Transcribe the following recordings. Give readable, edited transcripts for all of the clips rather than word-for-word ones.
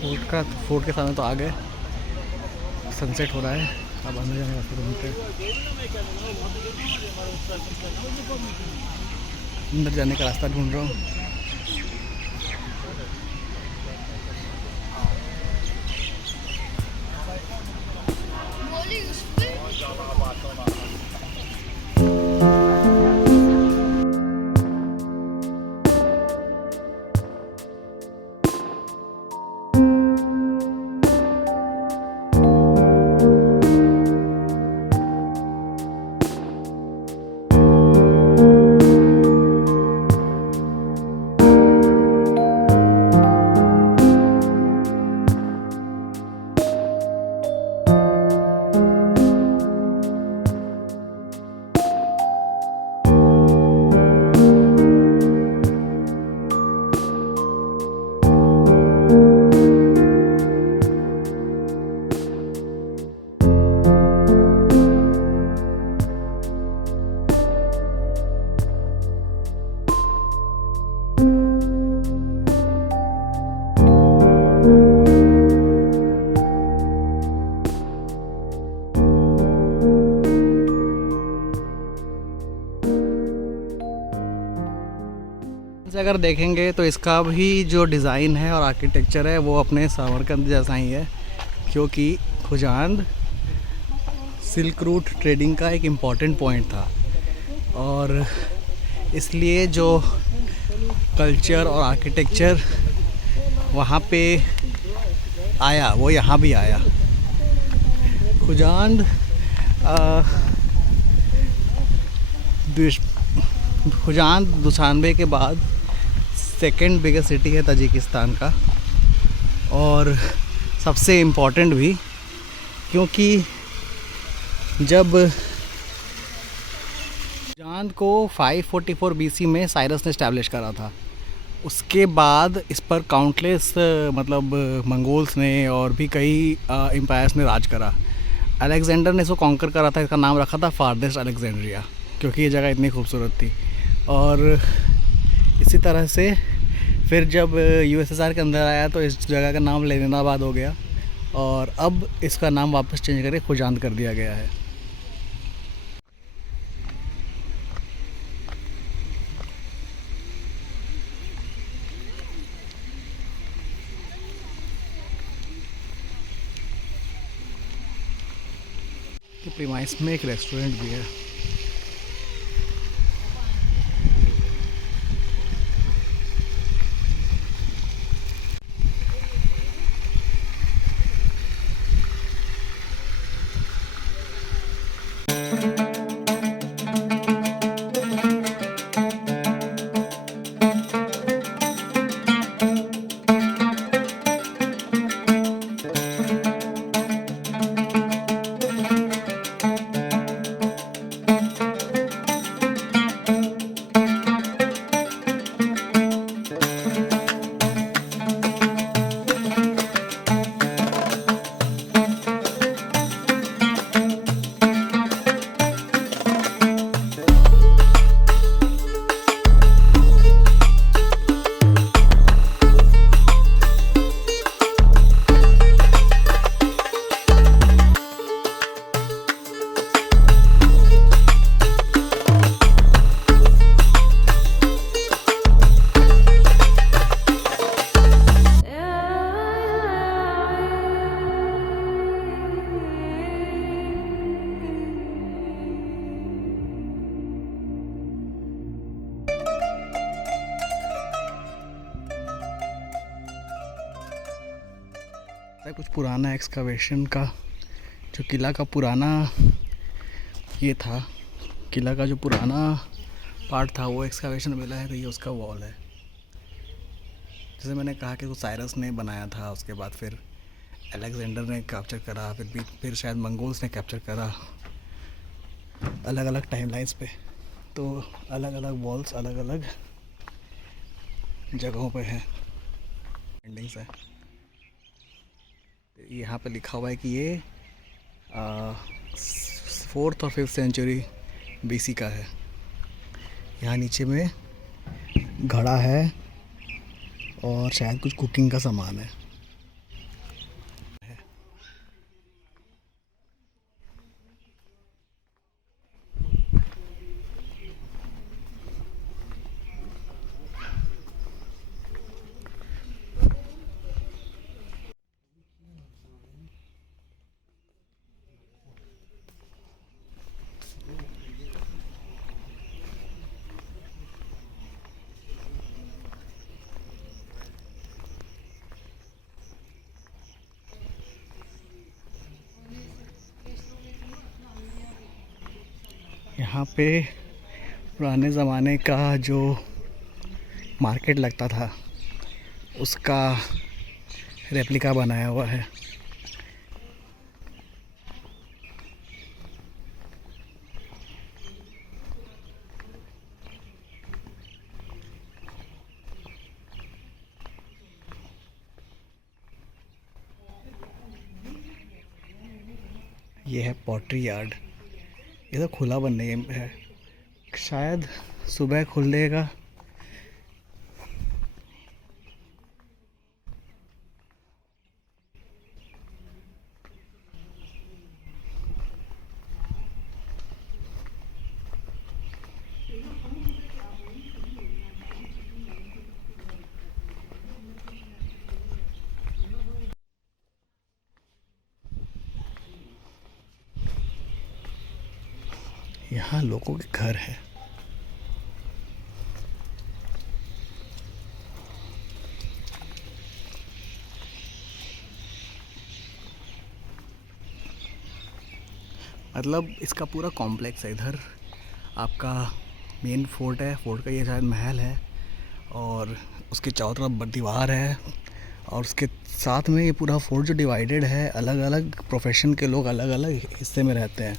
Fort के सामने तो आ गए। सनसेट हो रहा है, अब अंदर जाने का रास्ता ढूंढते हैं। अंदर जाने का रास्ता ढूंढ रहा हूँ। अगर देखेंगे तो इसका भी जो डिज़ाइन है और आर्किटेक्चर है वो अपने सामरकंद जैसा ही है, क्योंकि खुजांद सिल्क रूट ट्रेडिंग का एक इम्पॉर्टेंट पॉइंट था और इसलिए जो कल्चर और आर्किटेक्चर वहाँ पे आया वो यहाँ भी आया। खुजांद खुजांद दुशानबे के बाद सेकंड बिगेस्ट सिटी है ताजिकिस्तान का, और सबसे इम्पोर्टेंट भी, क्योंकि जब खुजांद को 544 बीसी में साइरस ने इस्टेब्लिश करा था, उसके बाद इस पर काउंटलेस मतलब मंगोल्स ने और भी कई एम्पायर्स ने राज करा। अलेक्जेंडर ने इसको कॉन्कर करा था, इसका नाम रखा था फारदेस्ट अलेक्जेंड्रिया, क्योंकि ये जगह इतनी खूबसूरत थी। और इसी तरह से फिर जब यूएसएसआर के अंदर आया तो इस जगह का नाम लेनिनाबाद हो गया और अब इसका नाम वापस चेंज करके खुजांद कर दिया गया है। प्रीमाइस में एक रेस्टोरेंट भी है। कुछ पुराना एक्सकवेशन का, जो किला का पुराना ये था, किला का जो पुराना पार्ट था वो एक्सकवेशन मिला है। तो ये उसका वॉल है। जैसे मैंने कहा कि वो साइरस ने बनाया था, उसके बाद फिर अलेक्जेंडर ने कैप्चर करा, फिर शायद मंगोल्स ने कैप्चर करा, अलग अलग टाइमलाइंस पे। तो अलग अलग वॉल्स अलग अलग जगहों पे हैं, एंडिंग्स है। यहाँ पे लिखा हुआ है कि ये 4th और 5th सेंचुरी बीसी का है। यहाँ नीचे में घड़ा है और शायद कुछ कुकिंग का सामान है। यहाँ पे पुराने ज़माने का जो मार्केट लगता था उसका रेप्लिका बनाया हुआ है। ये है पॉटरी यार्ड। ये तो खुला बनने है, शायद सुबह खुलेगा। यहाँ लोगों के घर है। मतलब इसका पूरा कॉम्प्लेक्स है। इधर आपका मेन फोर्ट है, फोर्ट का ये शायद महल है, और उसके चारों तरफ दीवार है, और उसके साथ में ये पूरा फोर्ट जो डिवाइडेड है, अलग अलग प्रोफेशन के लोग अलग अलग हिस्से में रहते हैं।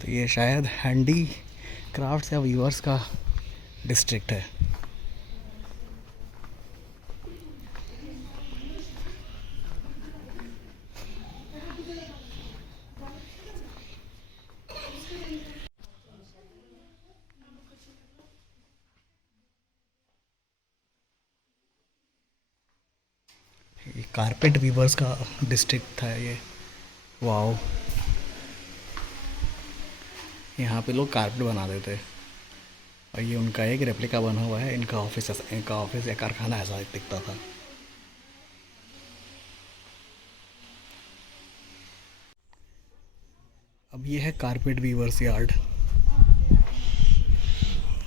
तो ये शायद हैंडी क्राफ्ट्स या वीवर्स का डिस्ट्रिक्ट है। ये कारपेट वीवर्स का डिस्ट्रिक्ट था ये। वाओ, यहाँ पे लोग कारपेट बनाते थे, और ये उनका एक रेप्लिका बना हुआ है। इनका ऑफिस या कारखाना ऐसा दिखता था। अब ये है कारपेट वीवर्स यार्ड।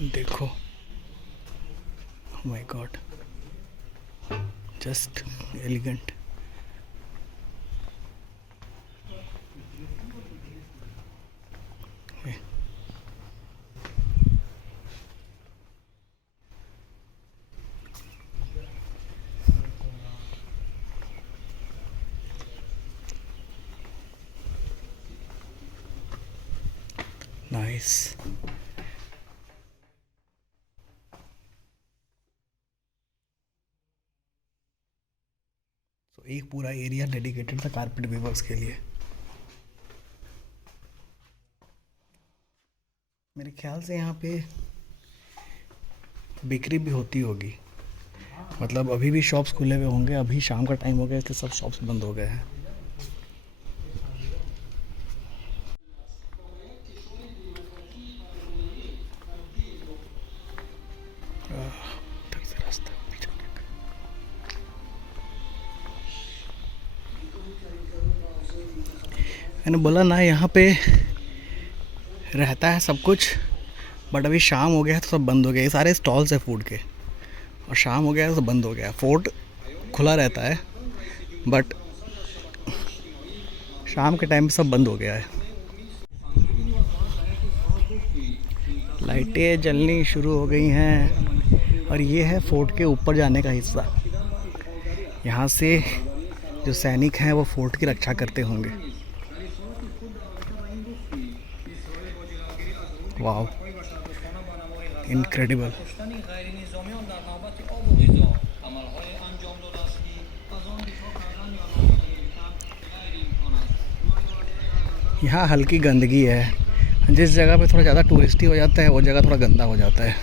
देखो, my God, just elegant. Nice. तो एक पूरा एरिया डेडिकेटेड था कारपेट वीवर्स के लिए। मेरे ख्याल से यहाँ पे बिक्री भी होती होगी। मतलब अभी भी शॉप्स खुले हुए होंगे। अभी शाम का टाइम हो गया इसलिए सब शॉप्स बंद हो गए हैं। मैंने बोला ना, यहाँ पे रहता है सब कुछ, बट अभी शाम हो गया है तो सब बंद हो गया। ये सारे स्टॉल्स है फूड के, और शाम हो गया है तो बंद हो गया। फोर्ट खुला रहता है, बट शाम के टाइम पे सब बंद हो गया है। लाइटें जलनी शुरू हो गई हैं, और ये है फोर्ट के ऊपर जाने का हिस्सा। यहाँ से जो सैनिक हैं वो फोर्ट की रक्षा करते होंगे। Wow, incredible. यहाँ हल्की गंदगी है। जिस जगह पे थोड़ा ज़्यादा टूरिस्टी हो जाता है वो जगह थोड़ा गंदा हो जाता है।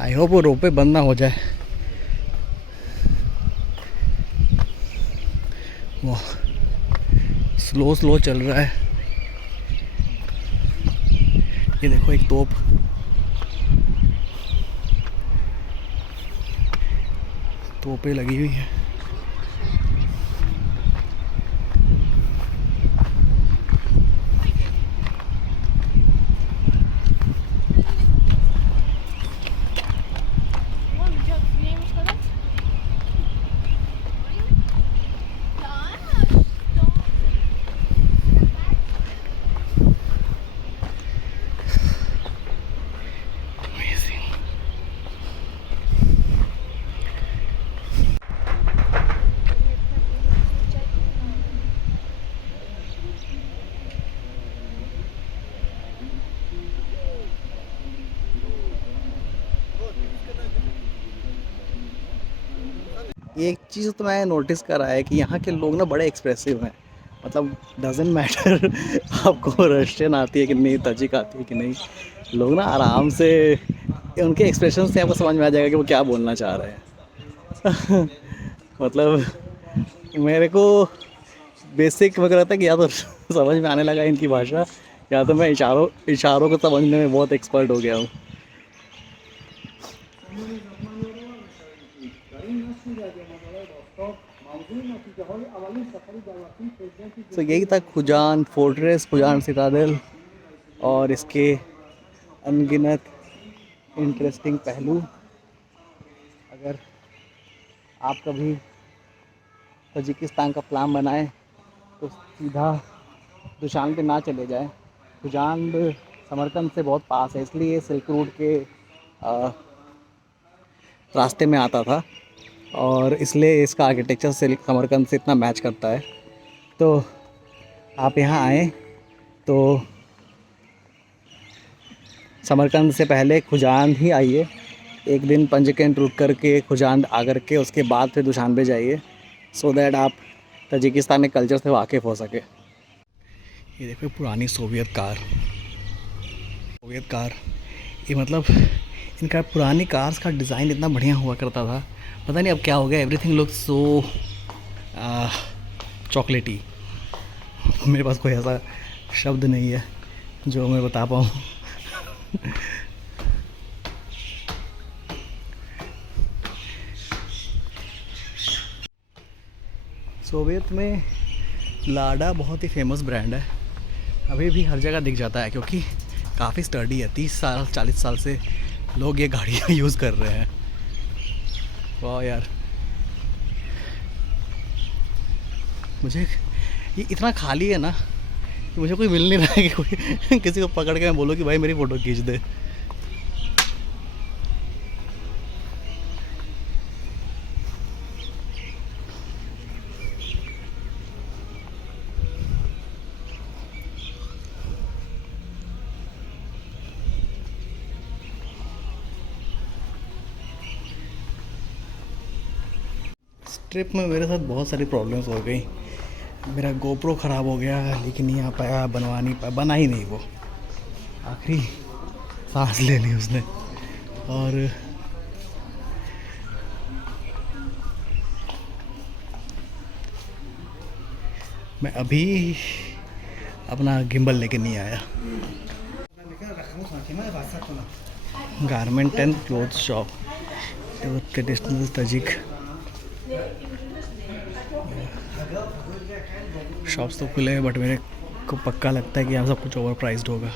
आई होप वो रोपवे बंद ना हो जाए। वो स्लो स्लो चल रहा है। ये देखो, एक तोप। तोपें लगी हुई हैं। एक चीज़ तो मैं नोटिस करा है कि यहाँ के लोग ना बड़े एक्सप्रेसिव हैं। मतलब डज़न्ट मैटर आपको रशियन आती है कि नहीं, तजिक आती है कि नहीं, लोग ना आराम से उनके एक्सप्रेशन से आपको समझ में आ जाएगा कि वो क्या बोलना चाह रहे हैं। मतलब मेरे को बेसिक वगैरह रहता है कि या तो समझ में आने लगा इनकी भाषा, या तो मैं इशारों इशारों को समझने में बहुत एक्सपर्ट हो गया हूँ। तो यही था खुजान फोर्ट्रेस, खुजान सिटाडेल और इसके अनगिनत इंटरेस्टिंग पहलू। अगर आप कभी तजिकिस्तान का प्लान बनाएं तो सीधा दुशान्बे ना चले जाएं। खुजान समरकंद से बहुत पास है, इसलिए सिल्क रूट के रास्ते में आता था और इसलिए इसका आर्किटेक्चर सिल्क समरकंद से इतना मैच करता है। तो आप यहाँ आएँ तो समरकंद से पहले खुजान ही आइए, एक दिन पंजकेंट रुक करके खुजान आकर के उसके बाद फिर दुशान्बे जाइए, सो दैट आप तजिकिस्तानी कल्चर से वाकिफ़ हो सके। ये देखो पुरानी सोवियत कार, ये मतलब इनका पुरानी कार्स का डिज़ाइन इतना बढ़िया हुआ करता था, पता नहीं अब क्या हो गया। एवरीथिंग लुक्स सो चॉकलेटी। मेरे पास कोई ऐसा शब्द नहीं है जो मैं बता पाऊँ। सोवियत में लाडा बहुत ही फेमस ब्रांड है, अभी भी हर जगह दिख जाता है क्योंकि काफ़ी स्टडी है। 30 साल 40 साल से लोग ये गाड़ियाँ यूज़ कर रहे हैं। वाह यार, मुझे ये इतना खाली है ना कि मुझे कोई मिल नहीं रहा है कि कोई किसी को पकड़ के मैं बोलूँ कि भाई मेरी फ़ोटो खींच दे। ट्रिप में मेरे साथ बहुत सारी प्रॉब्लम्स हो गई। मेरा गोप्रो ख़राब हो गया, लेकिन नहीं आ पाया, बनवा नहीं पाया, बना ही नहीं वो। आखिरी सांस ले ली उसने। और मैं अभी अपना गिम्बल लेके नहीं आया। Garment and cloth shop, traditional Tajik shops तो खुले हैं, बट मेरे को पक्का लगता है कि यहाँ सब कुछ ओवर प्राइस्ड होगा।